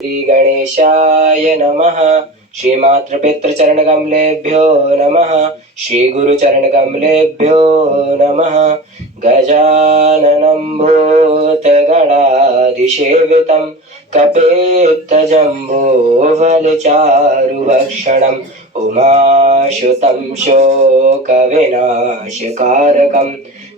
श्री गणेशाय नमः। श्री मातृपितृचरणकमलेभ्यो नमः। श्री गुरुचरणकमलेभ्यो नमः। गजाननं भूतगणाधिसेवितं कपित्थजम्बोफलचारुभक्षणम् उमासुतं शोकविनाशकारकं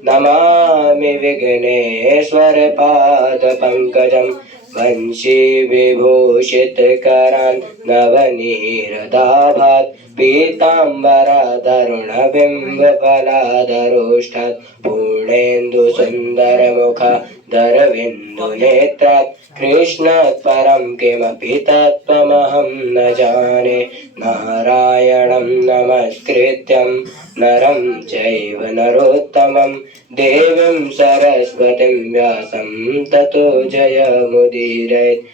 नमामि विघ्नेश्वरपादपङ्कजं वंशी विभूषितकरान् नवनीरदाभात् पीताम्बरतरुणबिम्बफलाधरोष्ठात् पूर्णेन्दुसुन्दरमुखधरविन्दुनेत्रात् कृष्णात् परं किमपि तत्त्वमहं न जाने। नारायणं नमस्कृत्यं नरं चैव नरोत्तमं देवीं सरस्वतीं व्यासं ततो जयमुदीरयेत्।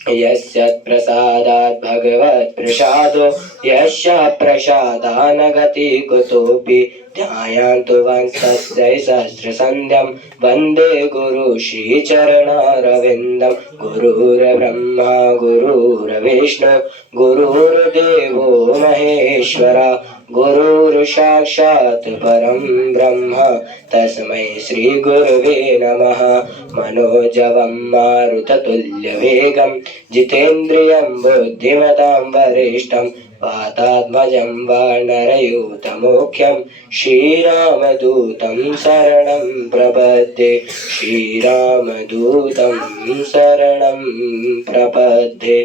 यस्यत्प्रसादात् भगवत्प्रसादो यस्य प्रसादानगति कुतोऽपि ध्यायान्तु वंशस्य सहस्रसन्ध्यं वन्दे गुरु श्रीचरणारविन्दं। गुरुर्ब्रह्मा गुरुर्विष्णु गुरुर्देवो महेश्वरा गुरुर्साक्षात् परं ब्रह्म तस्मै श्री गुरवे नमः। मनोजवं मारुततुल्यवेगं जितेन्द्रियं बुद्धिमतां वरिष्ठं वातात्मजं वानरयूथमुख्यं श्रीरामदूतं शरणं प्रपद्ये। श्रीरामदूतं शरणं प्रपद्ये।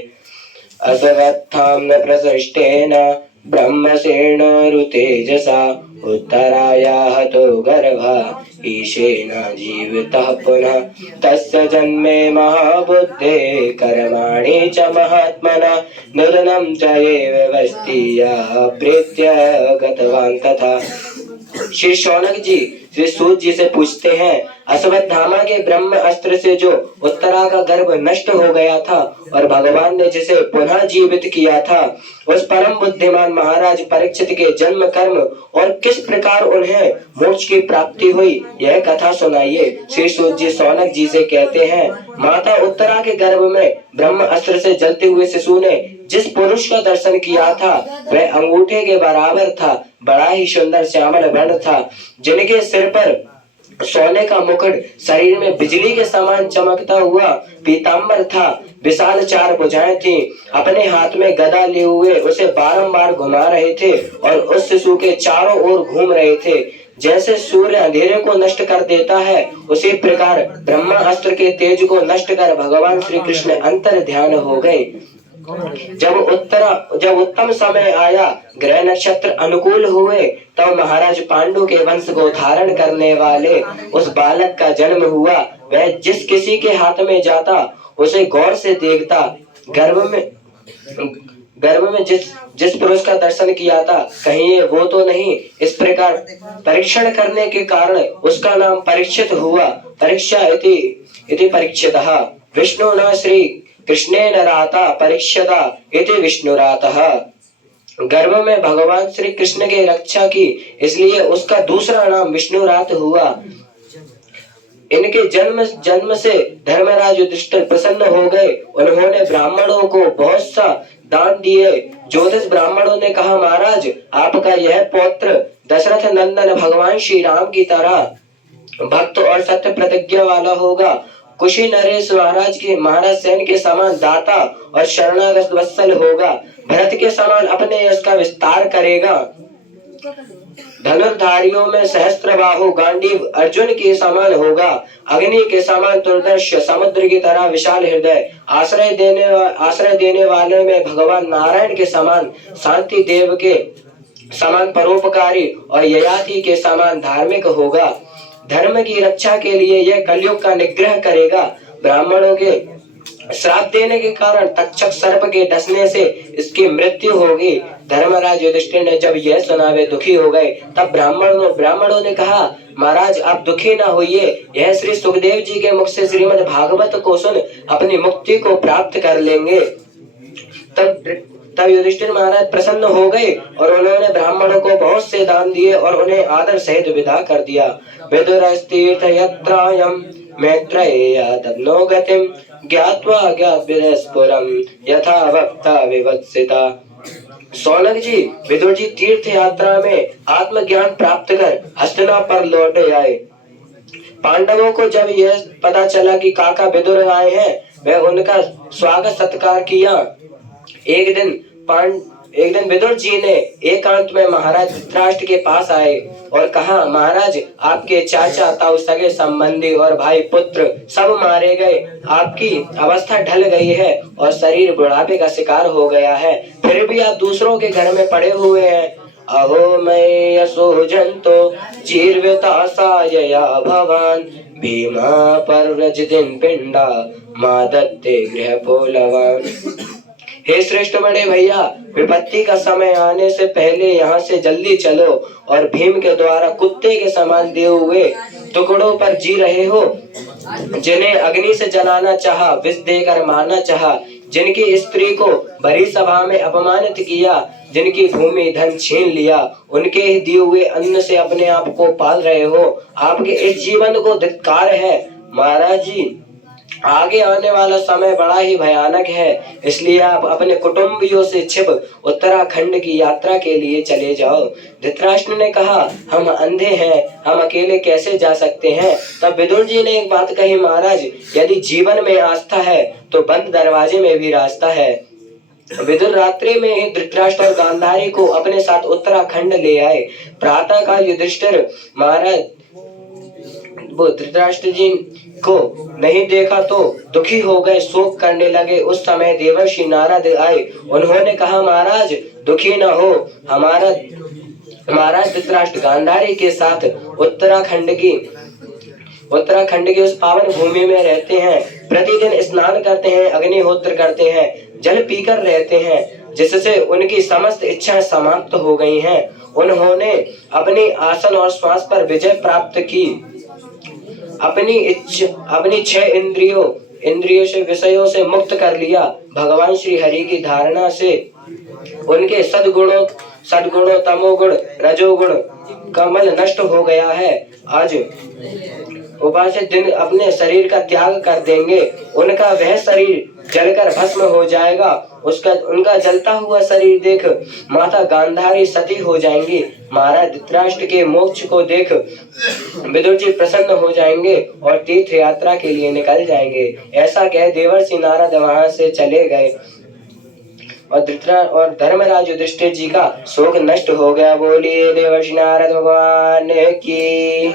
अश्वत्थाम्न प्रसृष्टेन ब्रह्मसेनोरुतेजसा उत्तराया हतो गर्भः ईशेन जीवितः पुनः। तस्य जन्मे महाबुद्धे कर्माणि च महात्मना निधनं च ये व्यवस्थिया प्रीत्य गतवान् तथा। श्री शौनक जी श्री सूत जी से पूछते हैं, अश्वत्थामा के ब्रह्म अस्त्र से जो उत्तरा का गर्भ नष्ट हो गया था और भगवान ने जिसे पुनः जीवित किया था, उस परम बुद्धिमान महाराज परीक्षित के जन्म कर्म और किस प्रकार उन्हें मोक्ष की प्राप्ति हुई, यह कथा सुनाइए। श्री सूत जी शौनक जी से कहते हैं, माता उत्तरा के गर्भ में ब्रह्म अस्त्र से जलते हुए शिशु ने जिस पुरुष का दर्शन किया था वह अंगूठे के बराबर था, बड़ा ही सुंदर श्यामल वर्ण था, जिनके सिर पर सोने का मुकुट, शरीर में बिजली के समान चमकता हुआ पीताम्बर था, विशाल चार भुजाएं थीं, अपने हाथ में गदा लिए हुए उसे बारंबार घुमा रहे थे और उस शिशु के चारों ओर घूम रहे थे। जैसे सूर्य अंधेरे को नष्ट कर देता है, उसी प्रकार ब्रह्मास्त्र के तेज को नष्ट कर भगवान श्री कृष्ण अंतर ध्यान हो गए। जब उत्तम समय आया, ग्रह नक्षत्र अनुकूल हुए, तब महाराज पांडु के वंश को धारण करने वाले उस बालक का जन्म हुआ। वह जिस किसी के हाथ में जाता उसे गौर से देखता। गर्भ में जिस पुरुष का दर्शन किया था, कहीं ये वो तो नहीं। इस प्रकार परीक्षण करने के कारण उसका नाम परीक्षित हुआ। परीक्षा इति परीक्षितः। विष्णुना श्री कृष्णेन राता परीक्षता इति विष्णुरातः। गर्भ में भगवान श्री कृष्ण की रक्षा की, इसलिए उसका दूसरा नाम विष्णुरात हुआ। इनके जन्म से धर्मराज युधिष्ठिर प्रसन्न हो गए। उन्होंने ब्राह्मणों को बहुत सा दान दिए। ज्योतिष ब्राह्मणों ने कहा, महाराज आपका यह पौत्र दशरथ नंदन भगवान श्री राम की तरह भक्त और सत्य प्रतिज्ञा वाला होगा। कुशी नरेश महाराज सेन के समान दाता और शरणागत वत्सल होगा। भरत के समान अपने यश का विस्तार करेगा। धनुर्धारियों में सहस्त्रबाहु गांडीव अर्जुन के समान होगा। अग्नि के समान दुर्दर्श, समुद्र की तरह विशाल हृदय, आश्रय देने वाले में भगवान नारायण के समान, शांति देव के समान परोपकारी और ययाति के समान धार्मिक होगा। धर्म की रक्षा के लिए यह कलयुग का निग्रह करेगा। ब्राह्मणों के श्राप देने के कारण तक्षक सर्प के डसने से इसकी मृत्यु होगी। धर्मराज युधिष्ठिर ने जब यह सुना वे दुखी हो गए। तब ब्राह्मणों ने कहा, महाराज आप दुखी न होइए, यह श्री सुखदेव जी के मुख से श्रीमद् भागवत को सुन अपनी मुक्ति को प्राप्त कर लेंगे। तब युधिष्ठिर महाराज प्रसन्न हो गए और उन्होंने ब्राह्मणों को बहुत से दान दिए और उन्हें आदर सहित विदा कर दिया। विदुरस्तीर्थ यत्रायं मैत्रेय दन्नो गतिं ज्ञात्वा ज्ञातविदस्फुरं यथा वक्ता विवत्सिता। सौनक जी, विदुर जी तीर्थ यात्रा में आत्मज्ञान प्राप्त कर हस्तिनापुर लौट आए। पांडवों को जब यह पता चला कि काका विदुर आए हैं, वह उनका स्वागत सत्कार किया। एक दिन विदुर जी ने एकांत में महाराज धृतराष्ट्र के पास आए और कहा, महाराज, आपके चाचा, ताऊ, सगे संबंधी और भाई पुत्र सब मारे गए। आपकी अवस्था ढल गई है और शरीर बुढ़ापे का शिकार हो गया है, फिर भी आप दूसरों के घर में पड़े हुए हैं। अहो मैं यसो जंतो जीर्विता सायया भवान भीमा पर्व्रजतिन पिंडा मादत्ते गृह पोलवान। हे श्रेष्ठ बड़े भैया, विपत्ति का समय आने से पहले यहाँ से जल्दी चलो और भीम के द्वारा कुत्ते के समान दिए हुए टुकड़ों पर जी रहे हो, जिन्हें अग्नि से जलाना चाहा, विष देकर मारना चाहा, जिनकी स्त्री को भरी सभा में अपमानित किया, जिनकी भूमि धन छीन लिया, उनके ही दिए हुए अन्न से अपने आप को पाल रहे हो। आपके इस जीवन को धिक्कार है। महाराज जी, आगे आने वाला समय बड़ा ही भयानक है, इसलिए आप अपने कुटुंबियों से छिप उत्तराखंड की यात्रा के लिए चले जाओ। धृतराष्ट्र ने कहा, हम अंधे हैं, हम अकेले कैसे जा सकते हैं? तब विदुर जी ने एक बात कही, महाराज, यदि जीवन में आस्था है तो बंद दरवाजे में भी रास्ता है। विदुर रात्रि में ही धृतराष्ट्र और गांधारी को अपने साथ उत्तराखंड ले आए। प्रातः काल युधिष्ठिर महाराज वो धृतराष्ट्र जी को नहीं देखा तो दुखी हो गए, शोक करने लगे। उस समय देवर्षि नारद आए। उन्होंने कहा, महाराज दुखी न हो, महाराज धृतराष्ट्र गांधारी के साथ उत्तराखंड की उस पावन भूमि में रहते हैं, प्रतिदिन स्नान करते हैं, अग्निहोत्र करते हैं, जल पीकर रहते हैं, जिससे उनकी समस्त इच्छाएं समाप्त हो गई हैं। उन्होंने अपनी आसन और श्वास पर विजय प्राप्त की। अपनी 6 इंद्रियों से विषयों से मुक्त कर लिया। भगवान श्री हरि की धारणा से उनके सद्गुणों तमोगुण रजोगुण का मल नष्ट हो गया है। आज उपास्य दिन अपने शरीर का त्याग कर देंगे, उनका वह शरीर जलकर भस्म हो जाएगा। उनका जलता हुआ शरीर देख माता गांधारी सती हो जाएंगी। महाराज धृतराष्ट्र के मोक्ष को देख विदुर जी प्रसन्न हो जाएंगे और तीर्थ यात्रा के लिए निकल जाएंगे। ऐसा कह देवर्षि नारद वहां से चले गए और धर्मराज युधिष्ठिर जी का शोक नष्ट हो गया। बोलिए देवर्षि नारद भगवान की।